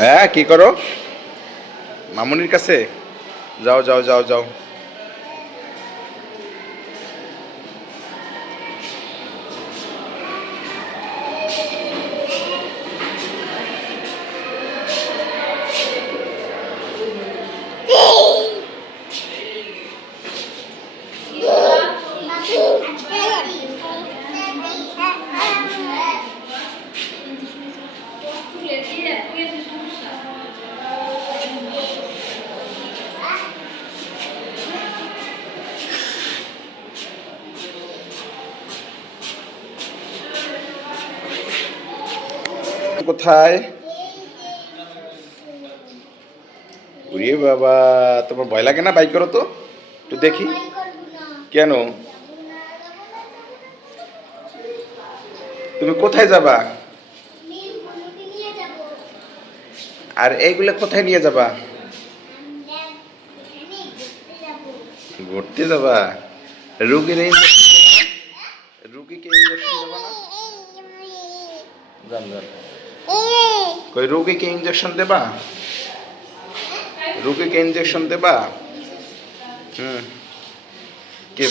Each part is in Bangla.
হ্যাঁ, কি করো? মামুনির কাছে যাও যাও যাও যাও। কোথায়? ওরে বাবা, তোমার ভয় লাগে না? বাইক করো তো একটু দেখি। কেন? তুমি কোথায় যাবা? আর এইগুলা কোথায় নিয়ে যাবা? ঘুরতে যাবা? রুগীর রুগীকে ইঞ্জেকশন দেবা না? জান জান, কই রুগীকে ইঞ্জেকশন দেবা? রুগীকে ইঞ্জেকশন দেবা? হুম। কে?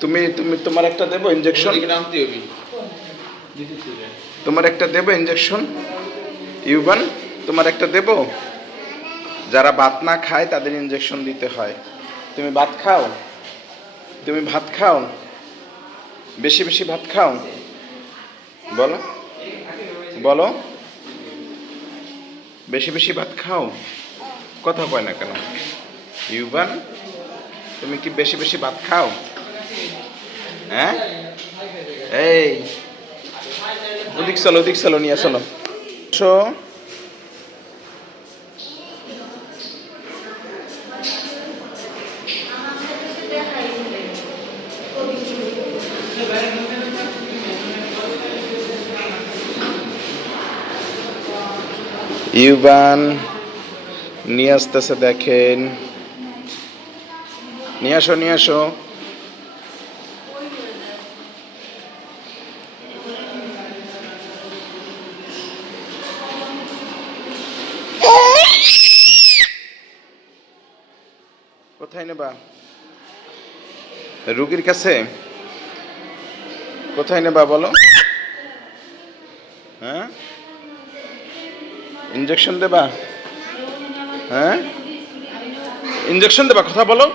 তুমি তুমি তোমার একটা দেবো ইঞ্জেকশন। তোমার একটা দেবো ইঞ্জেকশন। ইউবান, তোমার একটা দেবো। যারা ভাত না খায় তাদের ইঞ্জেকশন দিতে হয়। তুমি ভাত খাও? তুমি ভাত খাও? বেশি বেশি ভাত খাও? বলো বলো, বেশি বেশি ভাত খাও? কথা কয় না কেন? ইউবান, তুমি কি বেশি বেশি ভাত খাও? হ্যাঁ, এই ওদিক চলো, ওদিক চলো, নিয়ে চলো। ইউবান নিয়ে আসতেছে, দেখেন। নিয়ে আসো, নিয়ে আসো। কোথায় নেবা? রুগীর কাছে? কোথায় নেবা বলো? হ্যাঁ, ইঞ্জেকশন দেবা? হ্যাঁ, ইঞ্জেকশন দেবা, কথা বলো।